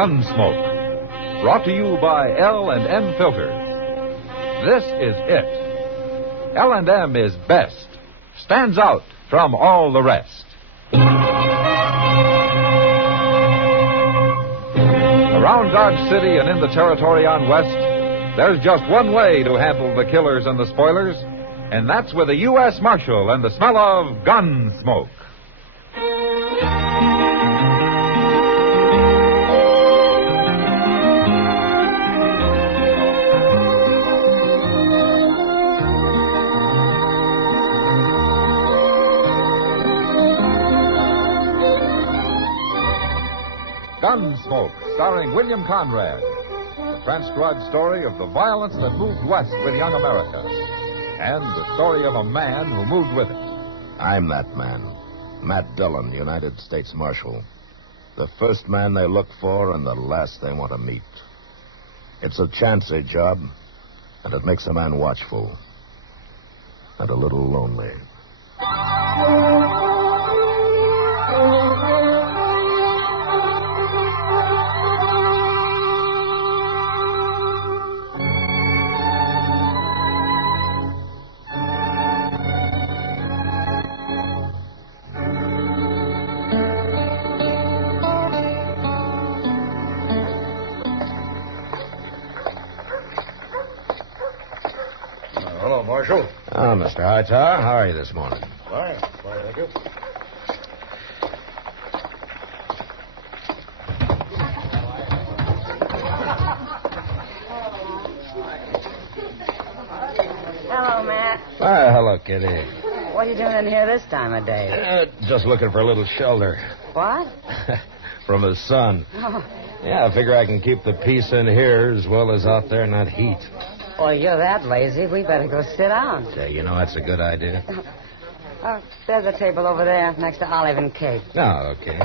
Gunsmoke. Brought to you by L&M Filter. This is it. L&M is best. Stands out from all the rest. Around Dodge City and in the territory on West, there's just one way to handle the killers and the spoilers, and that's with a U.S. Marshal and the smell of Gunsmoke. Gunsmoke, starring William Conrad. The transcribed story of the violence that moved west with young America. And the story of a man who moved with it. I'm that man. Matt Dillon, United States Marshal. The first man they look for and the last they want to meet. It's a chancy job, and it makes a man watchful. And a little lonely. Hello, Marshal. Oh, Mr. Hightower, how are you this morning? Fine, thank you. Hello, Matt. Hello, Kitty. What are you doing in here this time of day? Just looking for a little shelter. What? From the sun. Oh. Yeah, I figure I can keep the peace in here as well as out there in that heat. Well, you're that lazy. We better go sit down. Say, you know, that's a good idea. Oh, there's a table over there next to Olive and Kate. Oh, okay.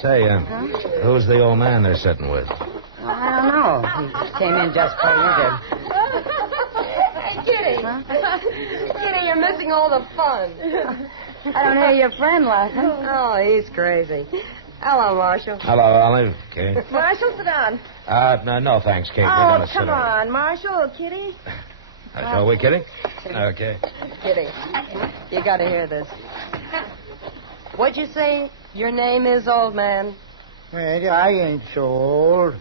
Say, who's the old man they're sitting with? Well, I don't know. He came in just before you did. Hey, Kitty. Huh? Kitty, you're missing all the fun. I don't hear your friend laughing. Oh, he's crazy. Hello, Marshal. Hello, Olive. Kate. Marshal, sit down. No, thanks, Kate. We're Oh, going to sit come over. on, Marshal, Kitty. Shall we, Kitty? Okay. Kitty, you got to hear this. What'd you say your name is, old man? Well, I ain't so old.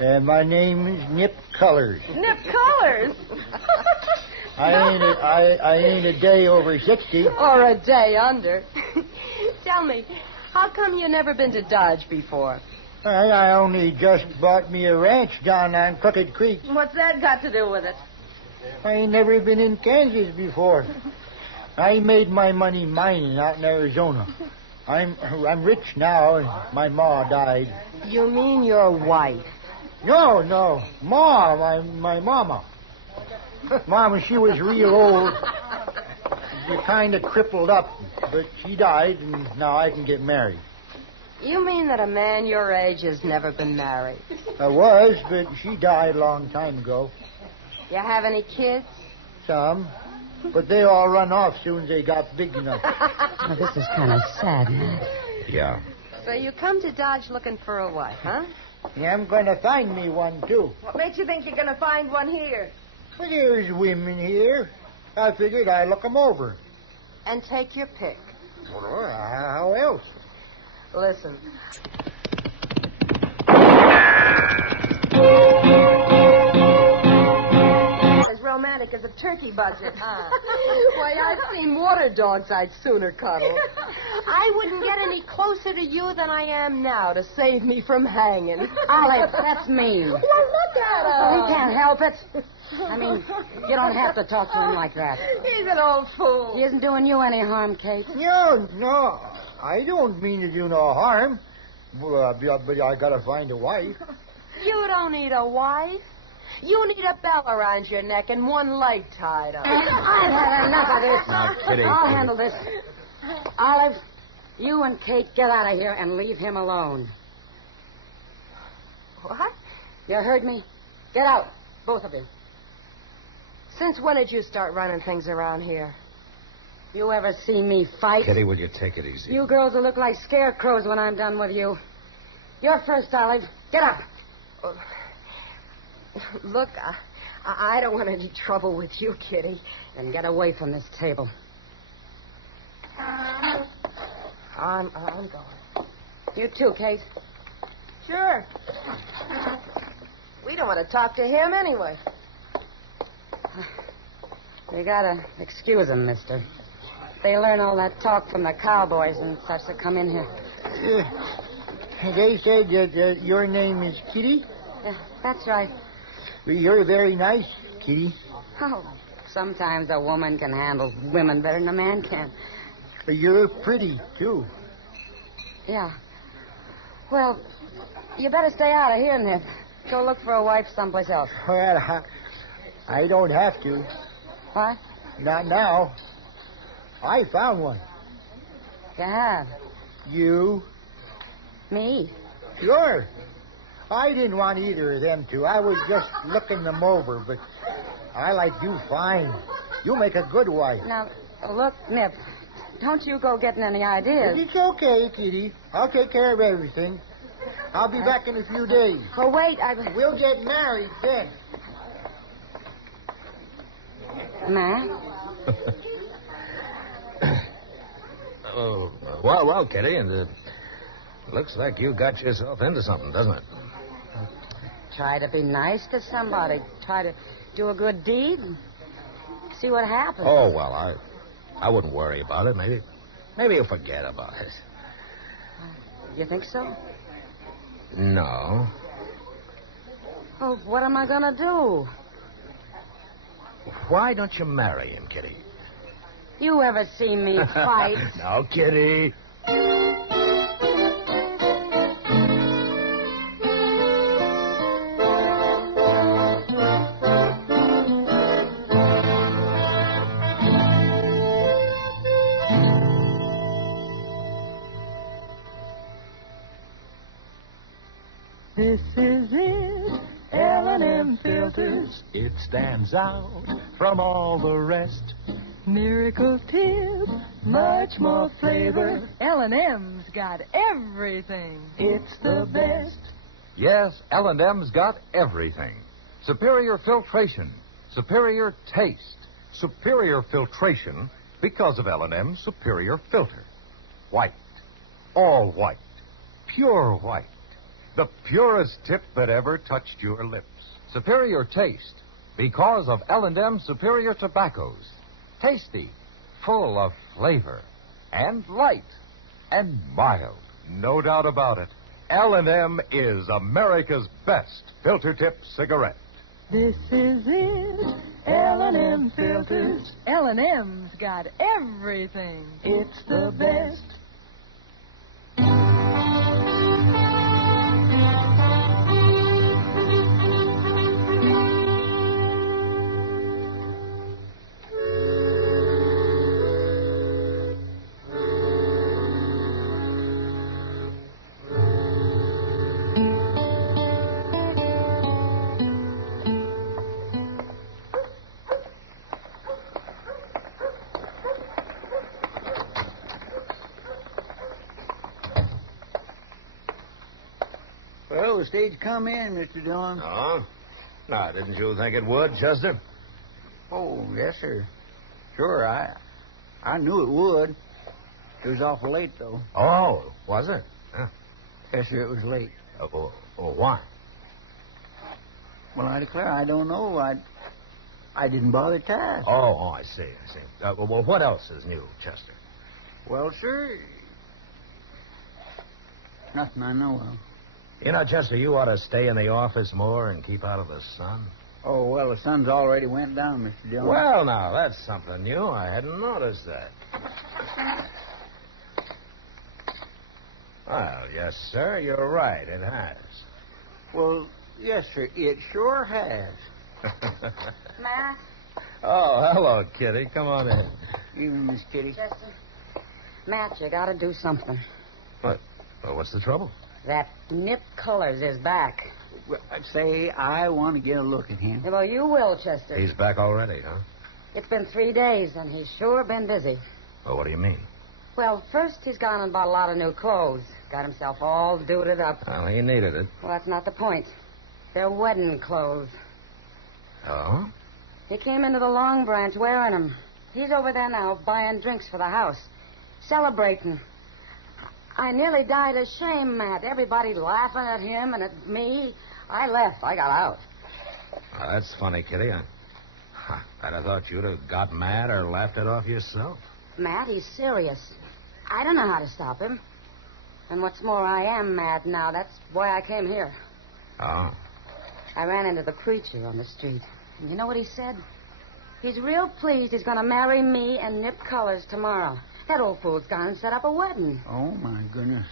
My name is Nip Colors. Nip Colors. I ain't a day over 60. Or a day under. Tell me, how come you never been to Dodge before? I only just bought me a ranch down on Crooked Creek. What's that got to do with it? I ain't never been in Kansas before. I made my money mining out in Arizona. I'm rich now, and my ma died. You mean your wife? No, Ma, my mama. Mama, she was real old. She kind of crippled up, but she died, and now I can get married. You mean that a man your age has never been married? I was, but she died a long time ago. You have any kids? Some, but they all run off soon as they got big enough. Oh, this is kind of sad, Matt. Yeah. So you come to Dodge looking for a wife, huh? Yeah, I'm going to find me one, too. What makes you think you're going to find one here? Well, there's women here. I figured I'd look 'em over. And take your pick. Well, how else? Listen. As romantic as a turkey budget, huh? Why, I've seen water dogs I'd sooner cuddle. I wouldn't get any closer to you than I am now to save me from hanging. Olive, that's mean. Well, look at him. He can't help it. I mean, you don't have to talk to him like that. He's an old fool. He isn't doing you any harm, Kate. No. I don't mean to do no harm. Well, but I got to find a wife. You don't need a wife. You need a bell around your neck and one leg tied up. I've had enough of this. Now, Kitty, I'll Kitty. handle this. Olive, you and Kate get out of here and leave him alone. What? You heard me? Get out, both of you. Since when did you start running things around here? You ever see me fight? Kitty, will you take it easy? You girls will look like scarecrows when I'm done with you. You're first, Olive. Get up. Look, I don't want any trouble with you, Kitty. Then get away from this table. I'm going. You too, Kate. Sure. We don't want to talk to him anyway. You gotta excuse them, mister. They learn all that talk from the cowboys and such that come in here. They said that your name is Kitty? Yeah, that's right. Well, you're very nice, Kitty. Oh, sometimes a woman can handle women better than a man can. You're pretty, too. Yeah. Well, you better stay out of here, Nip. Go look for a wife someplace else. Well, I don't have to. What? Not now. I found one. You have? You? Me? Sure. I didn't want either of them to. I was just looking them over, but I like you fine. You make a good wife. Now, look, Nip, don't you go getting any ideas. It's okay, Kitty. I'll take care of everything. I'll be back in a few days. Oh, wait, We'll get married then. Matt? Oh, well, Kitty, and looks like you got yourself into something, doesn't it? Try to be nice to somebody. Try to do a good deed and see what happens. Oh, well, I wouldn't worry about it. Maybe you'll forget about it. You think so? No. Oh, what am I going to do? Why don't you marry him, Kitty? You ever seen me fight? No, Kitty. This is it, L&M filters. It stands out from all the rest. Miracle tip, much more flavor. L&M's got everything. It's the best. Yes, L&M's got everything. Superior filtration, superior taste, superior filtration because of L&M's superior filter. White, all white, pure white. The purest tip that ever touched your lips. Superior taste because of L&M superior tobaccos. Tasty, full of flavor, and light, and mild. No doubt about it. L&M is America's best filter tip cigarette. This is it, L&M filters. L&M's got everything. It's the best. Well, the stage come in, Mr. Dillon. Oh? No, didn't you think it would, Chester? Oh, yes, sir. Sure, I knew it would. It was awful late, though. Oh, was it? Huh. Yes, sir, it was late. Why? Well, I declare, I don't know. I didn't bother to ask. Oh, I see. Well, what else is new, Chester? Well, sir, nothing I know of. You know, Chester, you ought to stay in the office more and keep out of the sun. Oh, well, the sun's already went down, Mr. Dillon. Well, now, that's something new. I hadn't noticed that. Well, yes, sir, you're right. It has. Well, yes, sir, it sure has. Matt? Oh, hello, Kitty. Come on in. Evening, Miss Kitty. Chester? Matt, you gotta do something. What? Well, what's the trouble? That Nip Colors is back. Well, say, I want to get a look at him. Well, you will, Chester. He's back already, huh? It's been 3 days, and he's sure been busy. Well, what do you mean? Well, first he's gone and bought a lot of new clothes. Got himself all duded up. Well, he needed it. Well, that's not the point. They're wedding clothes. Oh? He came into the Long Branch wearing them. He's over there now buying drinks for the house. Celebrating. I nearly died of shame, Matt. Everybody laughing at him and at me. I left. I got out. Oh, that's funny, Kitty. I'd have thought you'd have got mad or laughed it off yourself. Matt, he's serious. I don't know how to stop him. And what's more, I am mad now. That's why I came here. Oh? I ran into the preacher on the street. And you know what he said? He's real pleased he's going to marry me and Nip Colors tomorrow. That old fool's gone and set up a wedding. Oh, my goodness.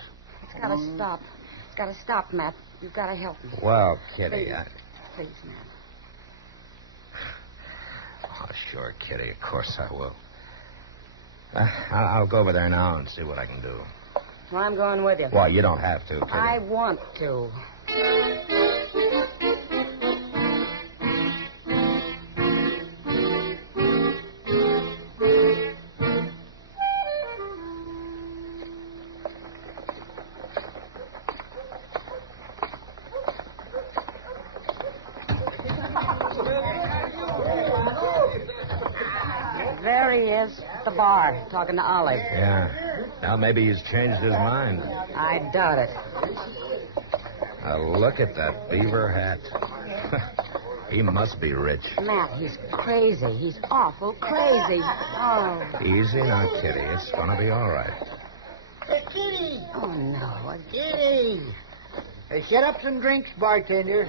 It's got to stop. It's got to stop, Matt. You've got to help me. Well, Kitty, Please, Matt. Oh, sure, Kitty. Of course I will. I'll go over there now and see what I can do. Well, I'm going with you. Well, you don't have to, Kitty. I want to. There he is, at the bar, talking to Olive. Yeah. Now maybe he's changed his mind. I doubt it. Now look at that beaver hat. He must be rich. Matt, he's crazy. He's awful crazy. Oh. Easy now, Kitty. It's gonna be all right. Hey, Kitty! Oh, no. Kitty! Hey, set up some drinks, bartender.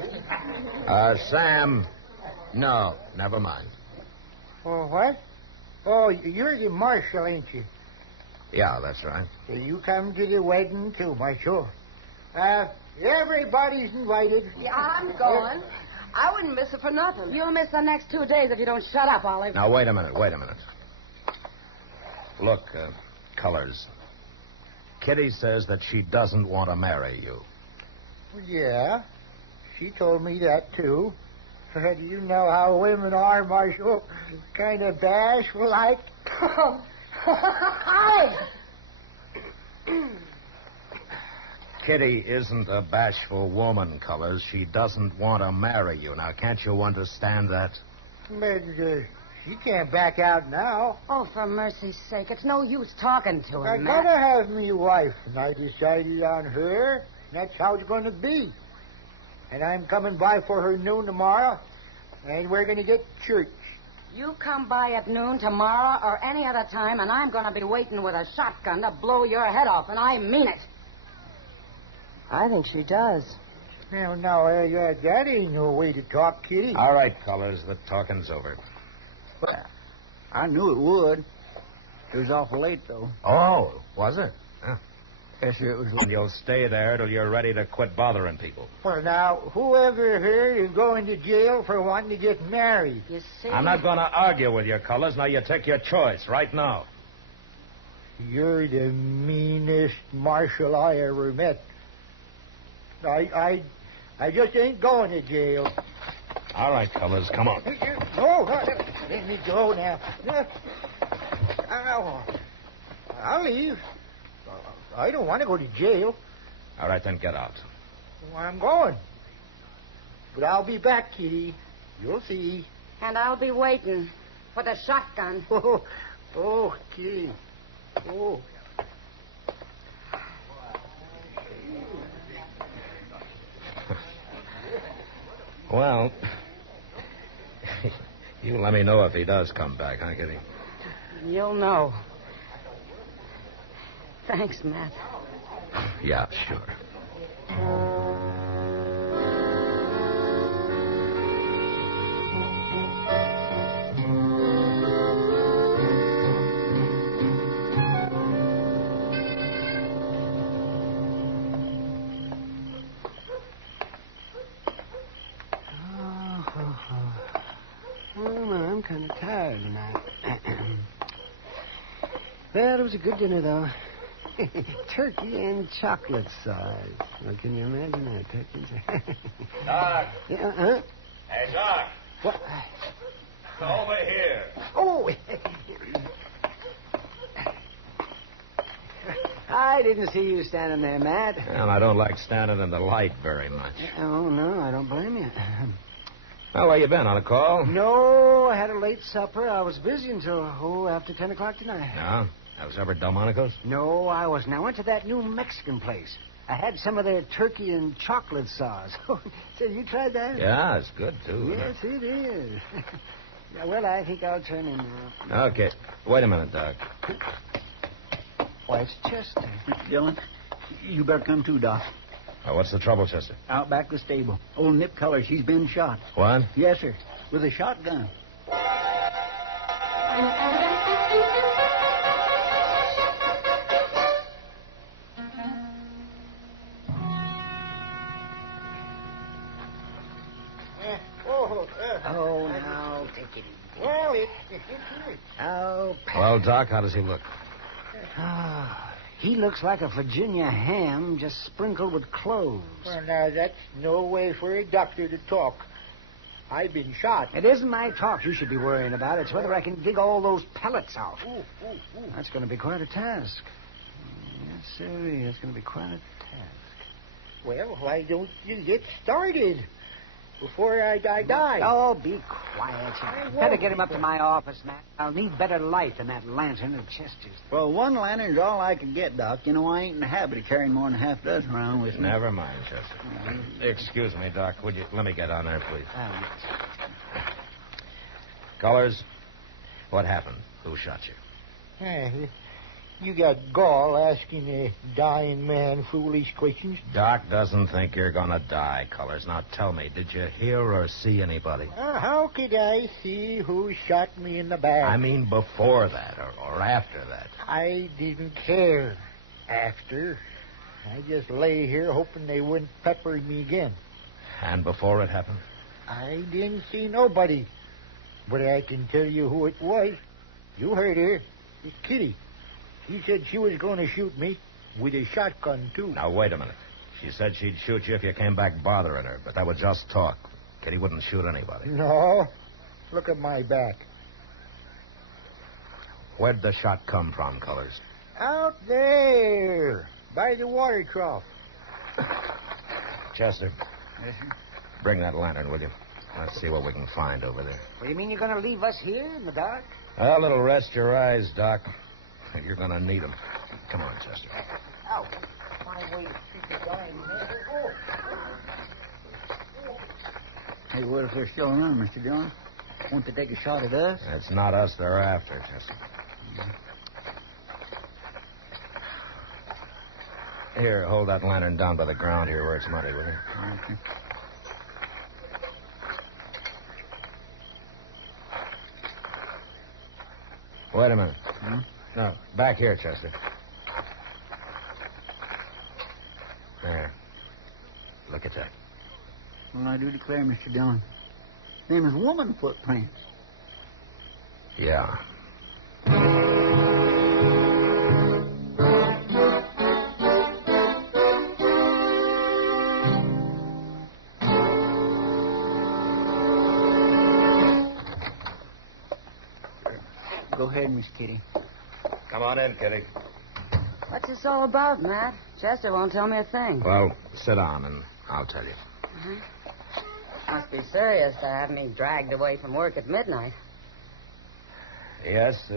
Sam. No, never mind. Oh, what? Oh, you're the marshal, ain't you? Yeah, that's right. So you come to the wedding, too, Marshal. Everybody's invited. Yeah, I'm going. I wouldn't miss it for nothing. You'll miss the next 2 days if you don't shut up, Olive. Now, wait a minute. Look, Colors. Kitty says that she doesn't want to marry you. Yeah, she told me that, too. Do you know how women are, Marshal? Kind of bashful, like. Kitty isn't a bashful woman, Colors. She doesn't want to marry you. Now, can't you understand that? But she can't back out now. Oh, for mercy's sake. It's no use talking to her, I Matt. gotta have me wife, and I decided on her. That's how it's going to be. And I'm coming by for her noon tomorrow, and we're going to get church. You come by at noon tomorrow or any other time, and I'm going to be waiting with a shotgun to blow your head off, and I mean it. I think she does. Now, that ain't no way to talk, Kitty. All right, Colors. The talking's over. Well, I knew it would. It was awful late, though. Oh, was it? Yes, sir, it was And you'll stay there till you're ready to quit bothering people. Well, now, whoever here is going to jail for wanting to get married? You see? I'm not going to argue with you, Colors. Now, you take your choice right now. You're the meanest marshal I ever met. I just ain't going to jail. All right, Colors, come on. No, let me go now. I'll leave. I don't want to go to jail. All right, then get out. Well, I'm going. But I'll be back, Kitty. You'll see. And I'll be waiting with a shotgun. Oh, Kitty. Oh. Well, you let me know if he does come back, huh, Kitty? You'll know. Thanks, Matt. Yeah, sure. I'm kind of tired tonight. Well, it was a good dinner, though. Turkey and chocolate sauce. Well, can you imagine that? Turkey? Doc. Yeah, huh? Hey, Doc. What? Over here. Oh! didn't see you standing there, Matt. And I don't like standing in the light very much. Oh, no, I don't blame you. Well, where you been? On a call? No, I had a late supper. I was busy until, after 10 o'clock tonight. No? That was over at Delmonico's? No, I wasn't. I went to that new Mexican place. I had some of their turkey and chocolate sauce. So you tried that? Yeah, it's good, too. Yes, it is. Yeah, well, I think I'll turn in now. Okay. Wait a minute, Doc. Why, it's Chester. Mr. Dillon, you better come too, Doc. What's the trouble, Chester? Out back the stable. Old Nip Color, she's been shot. What? Yes, sir. With a shotgun. Oh, now, take it easy. Well, it hurt. Oh, Well, Doc, how does he look? He looks like a Virginia ham just sprinkled with cloves. Well, now, that's no way for a doctor to talk. I've been shot. It isn't my talk you should be worrying about. It's whether I can dig all those pellets out. That's going to be quite a task. Yes, sir. That's going to be quite a task. Well, why don't you get started before I die? Oh, be quiet. Better get him up to my office, Matt. I'll need better light than that lantern of Chester's. Well, one lantern's all I can get, Doc. You know, I ain't in the habit of carrying more than half a dozen around with me. Never mind, Chester. Excuse me, Doc. Would you let me get on there, please? Colors, what happened? Who shot you? You got gall asking a dying man foolish questions. Doc doesn't think you're gonna die, Colors. Now tell me, did you hear or see anybody? How could I see who shot me in the back? I mean before that or after that. I didn't care after. I just lay here hoping they wouldn't pepper me again. And before it happened? I didn't see nobody. But I can tell you who it was. You heard her. It's Kitty. She said she was going to shoot me with a shotgun, too. Now, wait a minute. She said she'd shoot you if you came back bothering her, but that was just talk. Kitty wouldn't shoot anybody. No. Look at my back. Where'd the shot come from, Colors? Out there, by the water trough. Chester, Yes, sir? bring that lantern, will you? Let's see what we can find over there. What do you mean you're going to leave us here in the dark? A little rest your eyes, Doc. You're going to need them. Come on, Chester. Ow. Fine way to treat the dying man. Hey, what if they're still around, Mr. Dillon? Won't they take a shot at us? It's not us they're after, Chester. Here, hold that lantern down by the ground here where it's muddy, will you? Okay. Wait a minute. No, back here, Chester. There. Look at that. Well, I do declare, Mr. Dillon, them is woman footprints. Yeah. Go ahead, Miss Kitty. Come on in, Kitty. What's this all about, Matt? Chester won't tell me a thing. Well, sit down and I'll tell you. Must be serious to have me dragged away from work at midnight. Yes,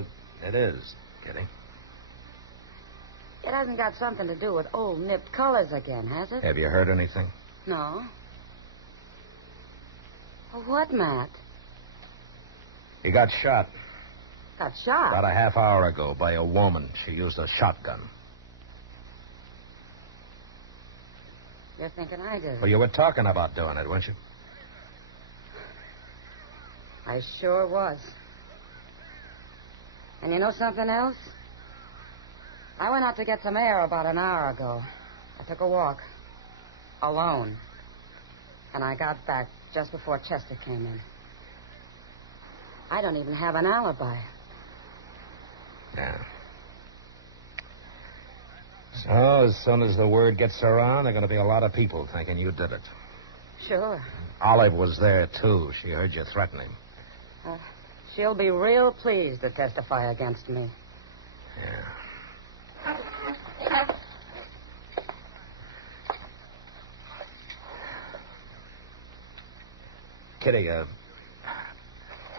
it is, Kitty. It hasn't got something to do with old nipped colors again, has it? Have you heard anything? No. Well, what, Matt? He got shot Got shot? about a half hour ago by a woman. She used a shotgun. You're thinking I did. Well, you were talking about doing it, weren't you? I sure was. And you know something else? I went out to get some air about an hour ago. I took a walk. Alone. And I got back just before Chester came in. I don't even have an alibi. Yeah. So, as soon as the word gets around, there are going to be a lot of people thinking you did it. Sure. Olive was there, too. She heard you threaten him. She'll be real pleased to testify against me. Yeah. Kitty,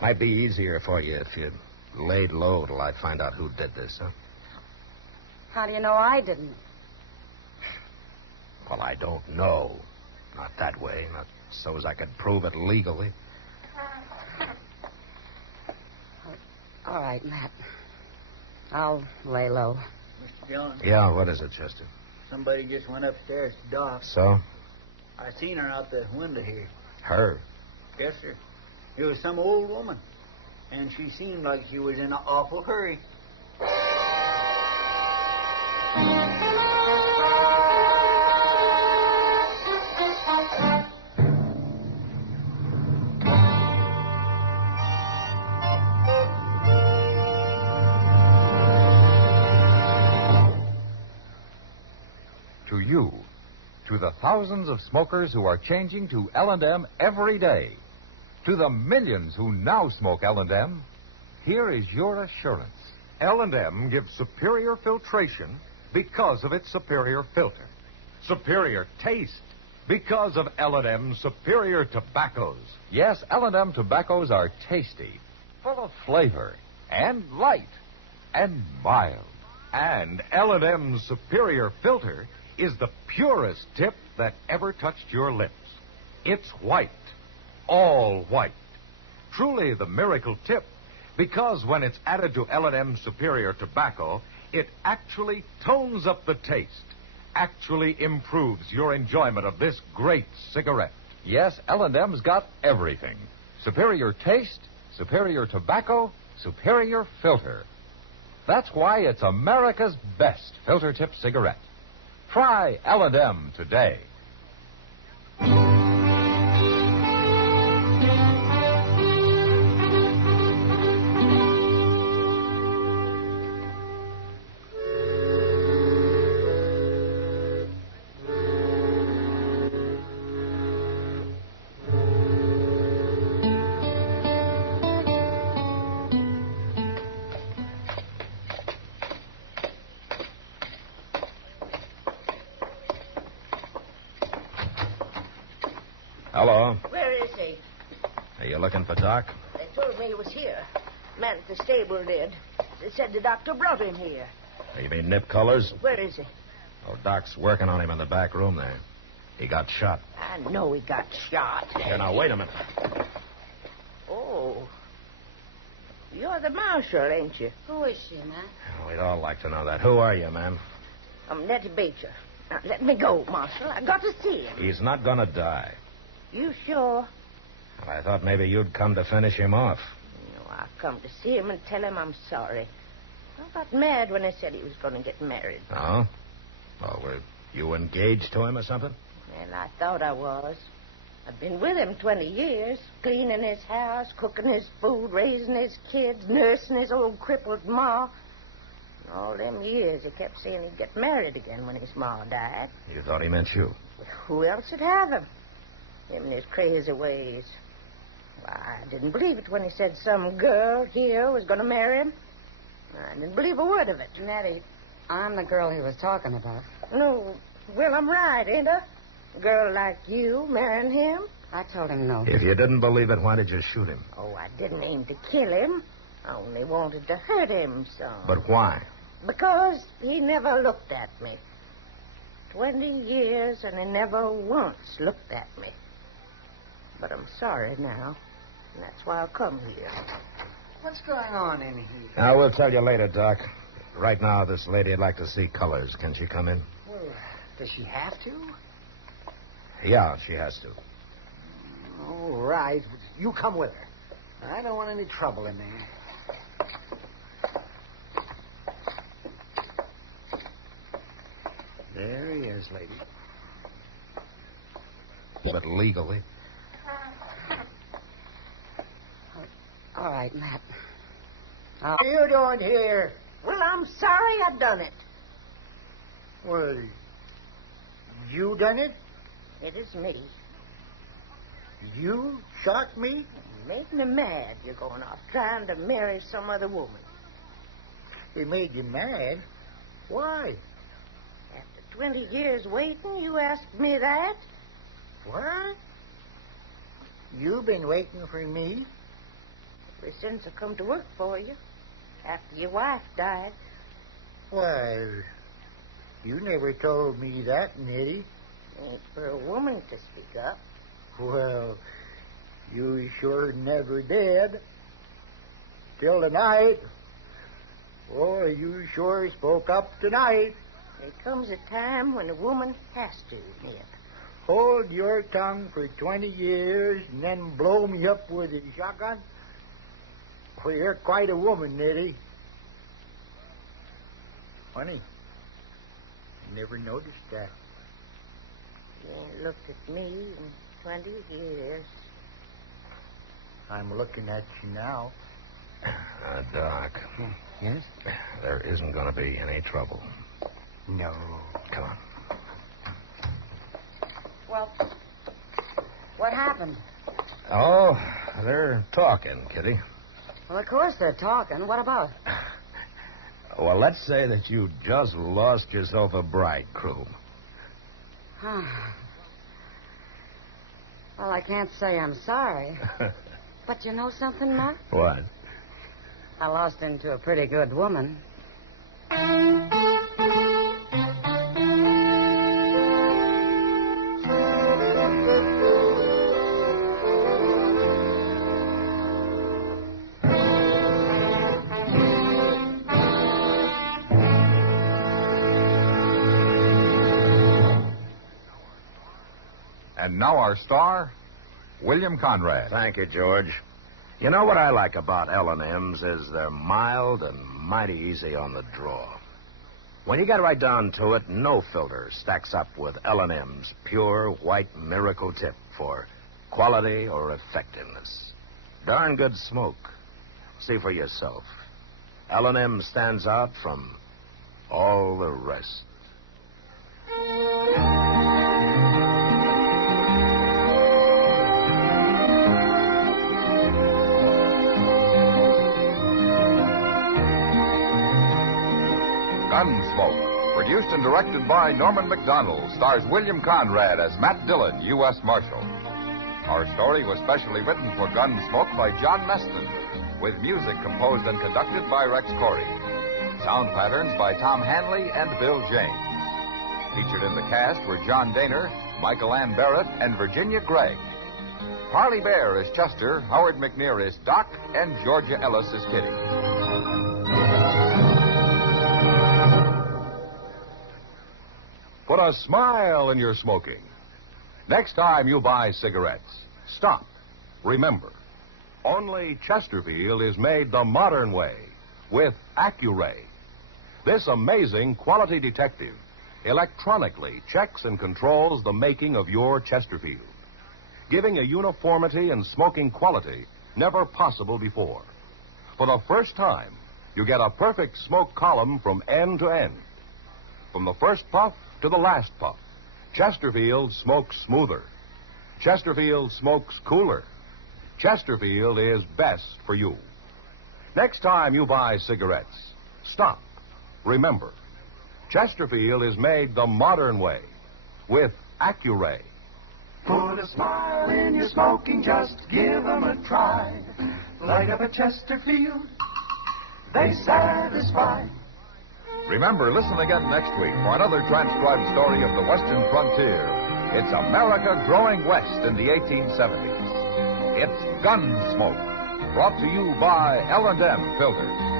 might be easier for you if you laid low till I find out who did this, huh? How do you know I didn't? Well, I don't know. Not that way. Not so as I could prove it legally. All right, Matt. I'll lay low. Mr. Dillon, Yeah, what is it, Chester? somebody just went upstairs to Doc. So? I seen her out the window here. Her? Yes, sir. It was some old woman. And she seemed like she was in an awful hurry. To you, to the thousands of smokers who are changing to L&M every day, to the millions who now smoke L&M, here is your assurance. L&M gives superior filtration because of its superior filter. Superior taste because of L&M's superior tobaccos. Yes, L&M tobaccos are tasty, full of flavor, and light, and mild. And L&M's superior filter is the purest tip that ever touched your lips. It's white, all white. Truly the miracle tip, because when it's added to L&M's superior tobacco, it actually tones up the taste, actually improves your enjoyment of this great cigarette. Yes, L&M's got everything. Superior taste, superior tobacco, superior filter. That's why it's America's best filter tip cigarette. Try L&M today. Hello. Where is he? Are you looking for Doc? They told me he was here. Man at the stable did. They said the doctor brought him here. You mean Nip Colors? Where is he? Oh, Doc's working on him in the back room there. He got shot. I know he got shot. Here, now, wait a minute. Oh. You're the marshal, ain't you? Who is she, Matt? Oh, we'd all like to know that. Who are you, man? I'm Nettie Beecher. Now, let me go, Marshal. I got to see him. He's not gonna die. You sure? Well, I thought maybe you'd come to finish him off. No, I'll come to see him and tell him I'm sorry. I got mad when they said he was going to get married. Oh? Oh, were you engaged to him or something? Well, I thought I was. I've been with him 20 years, cleaning his house, cooking his food, raising his kids, nursing his old crippled ma. All them years he kept saying he'd get married again when his ma died. You thought he meant you. Who else would have him? Him and his crazy ways. Well, I didn't believe it when he said some girl here was going to marry him. I didn't believe a word of it. Nettie, I'm the girl he was talking about. No, well, I'm right, ain't I? A girl like you marrying him? I told him no. If you didn't believe it, why did you shoot him? Oh, I didn't aim to kill him. I only wanted to hurt him some. But why? Because he never looked at me. 20 years and he never once looked at me. But I'm sorry now. And that's why I'll come here. What's going on in here? Now, we'll tell you later, Doc. Right now, this lady'd like to see Colors. Can she come in? Well, does she have to? Yeah, she has to. All right. You come with her. I don't want any trouble in there. There he is, lady. But legally. All right, Matt. What are you doing here? Well, I'm sorry I done it. Well, you done it? It is me. You shot me? You made me mad. You're going off trying to marry some other woman. It made you mad. Why? After 20 years waiting, you asked me that? What? You been waiting for me? Ever since I come to work for you, after your wife died. Why, you never told me that, Nettie. Ain't for a woman to speak up. Well, you sure never did. Till tonight. Oh, you sure spoke up tonight. There comes a time when a woman has to, Nip. Hold your tongue for 20 years and then blow me up with a shotgun? Well, you're quite a woman, Nettie. Funny. I never noticed that. You ain't looked at me in 20 years. I'm looking at you now. Doc. Yes? There isn't going to be any trouble. No. Come on. Well, what happened? Oh, they're talking, Kitty. Well, of course they're talking. What about? Well, let's say that you just lost yourself a bridegroom. Well, I can't say I'm sorry. But you know something, Matt? What? I lost into a pretty good woman. And now our star, William Conrad. Thank you, George. You know what I like about L&M's is they're mild and mighty easy on the draw. When you get right down to it, no filter stacks up with L&M's pure white miracle tip for quality or effectiveness. Darn good smoke. See for yourself. L&M stands out from all the rest. Gunsmoke, produced and directed by Norman Macdonnell, stars William Conrad as Matt Dillon, U.S. Marshal. Our story was specially written for Gunsmoke by John Meston, with music composed and conducted by Rex Corey. Sound patterns by Tom Hanley and Bill James. Featured in the cast were John Daner, Michael Ann Barrett, and Virginia Gregg. Harley Bear is Chester, Howard McNear is Doc, and Georgia Ellis is Kitty. Put a smile in your smoking. Next time you buy cigarettes, stop. Remember, only Chesterfield is made the modern way with Accuray. This amazing quality detective electronically checks and controls the making of your Chesterfield, giving a uniformity in smoking quality never possible before. For the first time, you get a perfect smoke column from end to end. From the first puff to the last puff, Chesterfield smokes smoother. Chesterfield smokes cooler. Chesterfield is best for you. Next time you buy cigarettes, stop. Remember, Chesterfield is made the modern way with Accuray. Put a smile in your smoking, just give 'em a try. Light up a Chesterfield, they satisfy. Remember, listen again next week for another transcribed story of the Western frontier. It's America growing west in the 1870s. It's Gunsmoke, brought to you by L&M Filters.